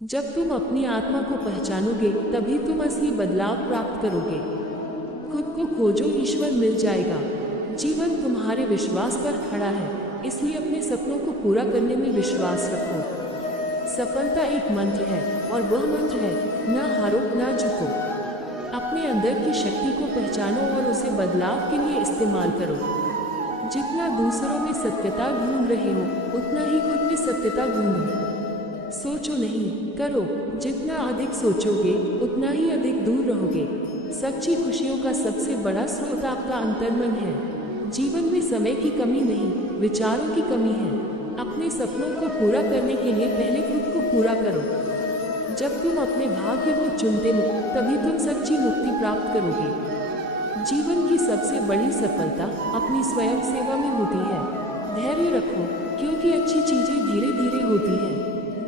जब तुम अपनी आत्मा को पहचानोगे तभी तुम असली बदलाव प्राप्त करोगे। खुद को खोजो, ईश्वर मिल जाएगा। जीवन तुम्हारे विश्वास पर खड़ा है, इसलिए अपने सपनों को पूरा करने में विश्वास रखो। सफलता एक मंत्र है और वह मंत्र है, ना हारो ना झुको। अपने अंदर की शक्ति को पहचानो और उसे बदलाव के लिए इस्तेमाल करो। जितना दूसरों में सत्यता ढूंढ रहे हो, उतना ही खुद में सत्यता ढूंढो। सोचो नहीं, करो। जितना अधिक सोचोगे उतना ही अधिक दूर रहोगे। सच्ची खुशियों का सबसे बड़ा स्रोत आपका अंतर्मन है। जीवन में समय की कमी नहीं, विचारों की कमी है। अपने सपनों को पूरा करने के लिए पहले खुद को पूरा करो। जब तुम अपने भाग्य को चुनते हो तभी तुम सच्ची मुक्ति प्राप्त करोगे। जीवन की सबसे बड़ी सफलता अपनी स्वयं सेवा में होती है। धैर्य रखो, क्योंकि अच्छी चीजें धीरे धीरे होती हैं।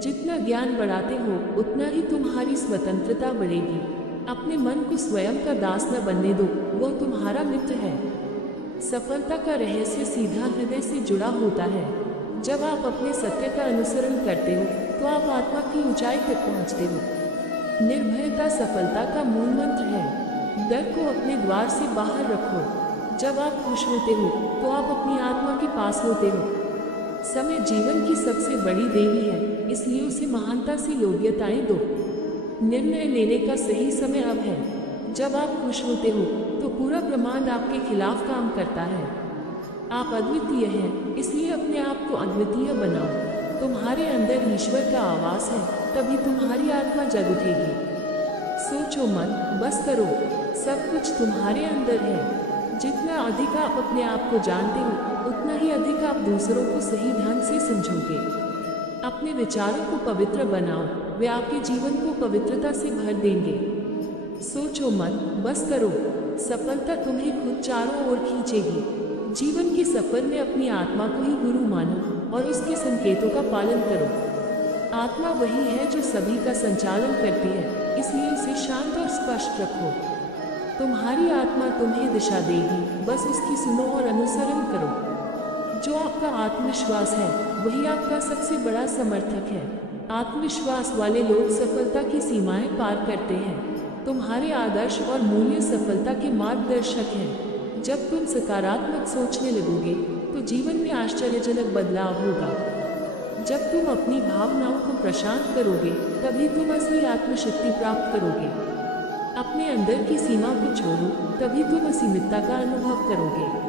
जितना ज्ञान बढ़ाते हो उतना ही तुम्हारी स्वतंत्रता बढ़ेगी। अपने मन को स्वयं का दास न बनने दो, वह तुम्हारा मित्र है। सफलता का रहस्य सीधा हृदय से जुड़ा होता है। जब आप अपने सत्य का अनुसरण करते हो तो आप आत्मा की ऊंचाई तक पहुंचते हो। निर्भयता सफलता का मूल मंत्र है। डर को अपने द्वार से बाहर रखो। जब आप खुश होते हो तो आप अपनी आत्मा के पास होते हो। समय जीवन की सबसे बड़ी देवी है, इसलिए उसे महानता से योग्यताएं दो। निर्णय लेने का सही समय अब है। जब आप खुश होते हो तो पूरा ब्रह्मांड आपके खिलाफ काम करता है। आप अद्वितीय हैं, इसलिए अपने आप को अद्वितीय बनाओ। तुम्हारे अंदर ईश्वर का आवास है, तभी तुम्हारी आत्मा जग उठेगी। सोचो मत, बस करो। सब कुछ तुम्हारे अंदर है। जितना अधिक आप अपने आप को जानते हो उतना ही अधिक आप दूसरों को सही ढंग से समझोगे। अपने विचारों को पवित्र बनाओ, वे आपके जीवन को पवित्रता से भर देंगे। सोचो मत, बस करो। सफलता तुम्हें खुद चारों ओर खींचेगी। जीवन के सफर में अपनी आत्मा को ही गुरु मानो और उसके संकेतों का पालन करो। आत्मा वही है जो सभी का संचालन करती है, इसलिए उसे शांत और स्पष्ट रखो। तुम्हारी आत्मा तुम्हें दिशा देगी, बस उसकी सुनो और अनुसरण करो। जो आपका आत्मविश्वास है वही आपका सबसे बड़ा समर्थक है। आत्मविश्वास वाले लोग सफलता की सीमाएं पार करते हैं। तुम्हारे आदर्श और मूल्य सफलता के मार्गदर्शक हैं। जब तुम सकारात्मक सोचने लगोगे तो जीवन में आश्चर्यजनक बदलाव होगा। जब तुम अपनी भावनाओं को प्रशांत करोगे तभी तुम असली आत्मशक्ति प्राप्त करोगे। अपने अंदर की सीमा को छोड़ो, तभी तुम असीमितता का अनुभव करोगे।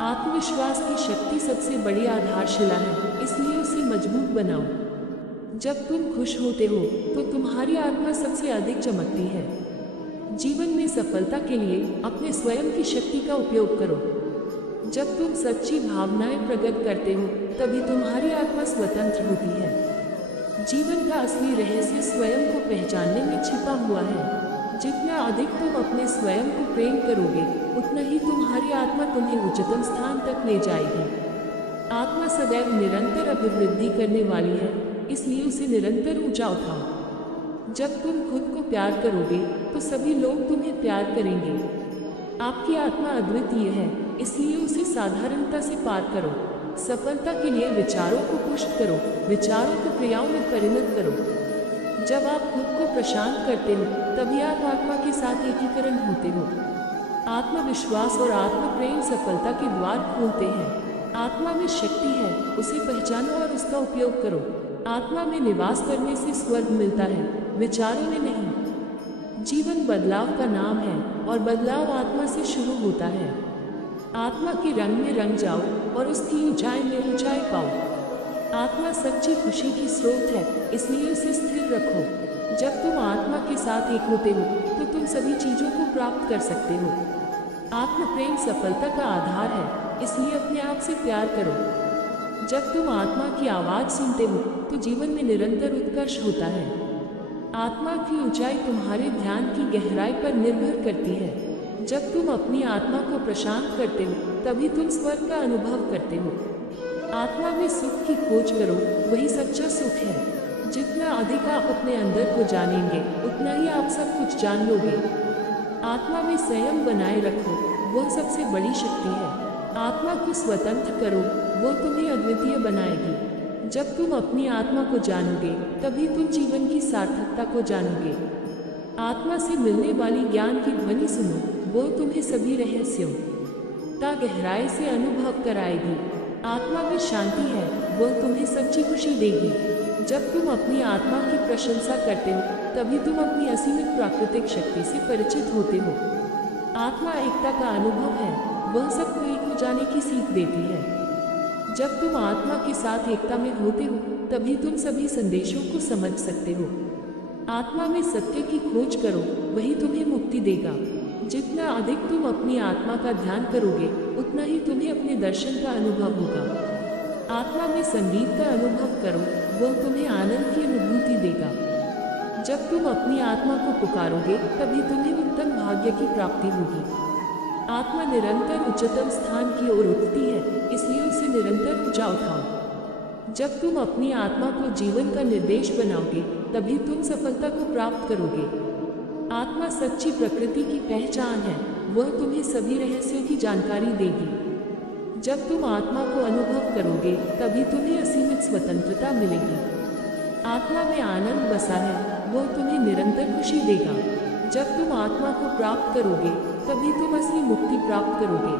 आत्मविश्वास की शक्ति सबसे बड़ी आधारशिला है, इसलिए उसे मजबूत बनाओ। जब तुम खुश होते हो तो तुम्हारी आत्मा सबसे अधिक चमकती है। जीवन में सफलता के लिए अपने स्वयं की शक्ति का उपयोग करो। जब तुम सच्ची भावनाएं प्रकट करते हो तभी तुम्हारी आत्मा स्वतंत्र होती है। जीवन का असली रहस्य स्वयं को पहचानने में छिपा हुआ है। जितना अधिक तुम अपने स्वयं को प्रेम करोगे उतना ही तुम्हारी आत्मा तुम्हें उच्चतम स्थान तक ले जाएगी। आत्मा सदैव निरंतर अभिवृद्धि करने वाली है, इसलिए उसे निरंतर ऊंचा उठाओ। जब तुम खुद को प्यार करोगे तो सभी लोग तुम्हें प्यार करेंगे। आपकी आत्मा अद्वितीय है, इसलिए उसे साधारणता से पार करो। सफलता के लिए विचारों को पुष्ट करो, विचारों को क्रियाओं में परिणत करो। जब आप खुद को प्रशांत करते हो तभी आप आत्मा के साथ एकीकरण होते हो। आत्मविश्वास और आत्म प्रेम सफलता के द्वार खोलते हैं। आत्मा में शक्ति है, उसे पहचानो और उसका उपयोग करो। आत्मा में निवास करने से स्वर्ग मिलता है, विचारों में नहीं। जीवन बदलाव का नाम है और बदलाव आत्मा से शुरू होता है। आत्मा के रंग में रंग जाओ और उसकी ऊंचाई में ऊंचाई पाओ। आत्मा सच्ची खुशी की स्रोत है, इसलिए उसे स्थिर रखो। जब तुम आत्मा के साथ एक होते हो तो तुम सभी चीजों को प्राप्त कर सकते हो। आत्म प्रेम सफलता का आधार है, इसलिए अपने आप से प्यार करो। जब तुम आत्मा की आवाज सुनते हो तो जीवन में निरंतर उत्कर्ष होता है। आत्मा की ऊंचाई तुम्हारे ध्यान की गहराई पर निर्भर करती है। जब तुम अपनी आत्मा को प्रशांत करते हो तभी तुम स्वर्ग का अनुभव करते हो। आत्मा में सुख की खोज करो, वही सच्चा सुख है। जितना अधिक आप अपने अंदर को जानेंगे उतना ही आप सब कुछ जान लोगे। आत्मा में संयम बनाए रखो, वह सबसे बड़ी शक्ति है। आत्मा को स्वतंत्र करो, वो तुम्हें अद्वितीय बनाएगी। जब तुम अपनी आत्मा को जानोगे तभी तुम जीवन की सार्थकता को जानोगे। आत्मा से मिलने वाली ज्ञान की ध्वनि सुनो, वो तुम्हें सभी रहस्यों का गहराई से अनुभव कराएगी। आत्मा में शांति है, वो तुम्हें सच्ची खुशी देगी। जब तुम अपनी आत्मा की प्रशंसा करते हो तभी तुम अपनी असीमित प्राकृतिक शक्ति से परिचित होते हो। आत्मा एकता का अनुभव है, वह सबको एक हो जाने की सीख देती है। जब तुम आत्मा के साथ एकता में होते हो तभी तुम सभी संदेशों को समझ सकते हो। आत्मा में सत्य की खोज करो, वही तुम्हें मुक्ति देगा। जितना अधिक तुम अपनी आत्मा का ध्यान करोगे उतना ही तुम्हें अपने दर्शन का अनुभव होगा। आत्मा में संगीत का अनुभव करो, वह तुम्हें आनंद की अनुभूति देगा। जब तुम अपनी आत्मा को पुकारोगे तभी तुम्हें उत्तम भाग्य की प्राप्ति होगी। आत्मा निरंतर उच्चतम स्थान की ओर उठती है, इसलिए उसे निरंतर ऊंचा उठाओ। जब तुम अपनी आत्मा को जीवन का निर्देश बनाओगे तभी तुम सफलता को प्राप्त करोगे। आत्मा सच्ची प्रकृति की पहचान है, वह तुम्हें सभी रहस्यों की जानकारी देगी। जब तुम आत्मा को अनुभव करोगे तभी तुम्हें असीमित स्वतंत्रता मिलेगी। आत्मा में आनंद बसा है, वह तुम्हें निरंतर खुशी देगा। जब तुम आत्मा को प्राप्त करोगे तभी तुम असली मुक्ति प्राप्त करोगे।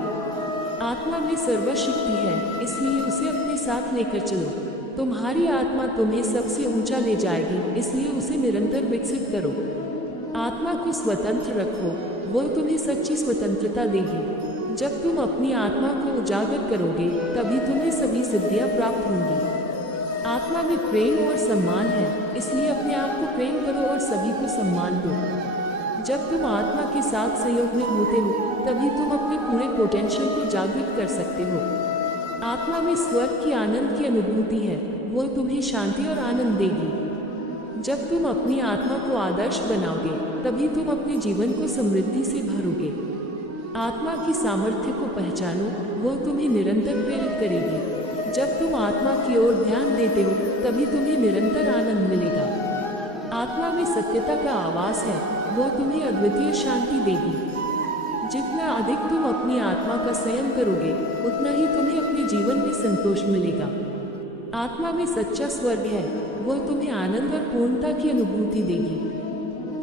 आत्मा में सर्वशक्ति है, इसलिए उसे अपने साथ लेकर चलो। तुम्हारी आत्मा तुम्हें सबसे ऊंचा ले जाएगी, इसलिए उसे निरंतर विकसित करो। आत्मा को स्वतंत्र रखो, वह तुम्हें सच्ची स्वतंत्रता देगी। जब तुम अपनी आत्मा को उजागर करोगे तभी तुम्हें सभी सिद्धियां प्राप्त होंगी। आत्मा में प्रेम और सम्मान है, इसलिए अपने आप को प्रेम करो और सभी को सम्मान दो। जब तुम आत्मा के साथ सहयोग में होते हो तभी तुम अपने पूरे पोटेंशियल को जागृत कर सकते हो। आत्मा में स्वर्ग की आनंद की अनुभूति है, वह तुम्हें शांति और आनंद देगी। जब तुम अपनी आत्मा को आदर्श बनाओगे तभी तुम अपने जीवन को समृद्धि से भरोगे। आत्मा की सामर्थ्य को पहचानो, वह तुम्हें निरंतर प्रेरित करेगी। जब तुम आत्मा की ओर ध्यान देते हो तभी तुम्हें निरंतर आनंद मिलेगा। आत्मा में सत्यता का आवास है, वह तुम्हें अद्वितीय शांति देगी। जितना अधिक तुम अपनी आत्मा का संयम करोगे उतना ही तुम्हें अपने जीवन में संतोष मिलेगा। आत्मा में सच्चा स्वर्ग है, वह तुम्हें आनंद और पूर्णता की अनुभूति देगी।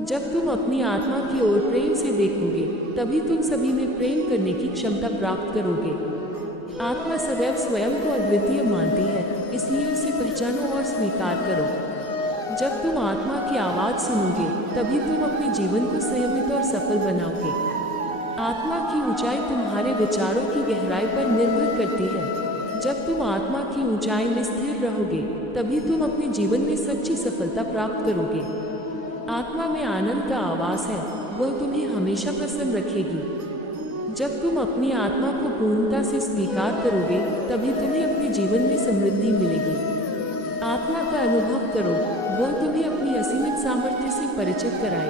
जब तुम अपनी आत्मा की ओर प्रेम से देखोगे तभी तुम सभी में प्रेम करने की क्षमता प्राप्त करोगे। आत्मा सदैव स्वयं को अद्वितीय मानती है, इसलिए उसे पहचानो और स्वीकार करो। जब तुम आत्मा की आवाज़ सुनोगे तभी तुम अपने जीवन को संयमित और सफल बनाओगे। आत्मा की ऊंचाई तुम्हारे विचारों की गहराई पर निर्भर करती है। जब तुम आत्मा की ऊंचाई में स्थिर रहोगे तभी तुम अपने जीवन में सच्ची सफलता प्राप्त करोगे। आत्मा में आनंद का आवास है, वह तुम्हें हमेशा प्रसन्न रखेगी। जब तुम अपनी आत्मा को पूर्णता से स्वीकार करोगे तभी तुम्हें अपने जीवन में समृद्धि मिलेगी। आत्मा का अनुभव करो, वह तुम्हें अपनी असीमित सामर्थ्य से परिचित कराएगी।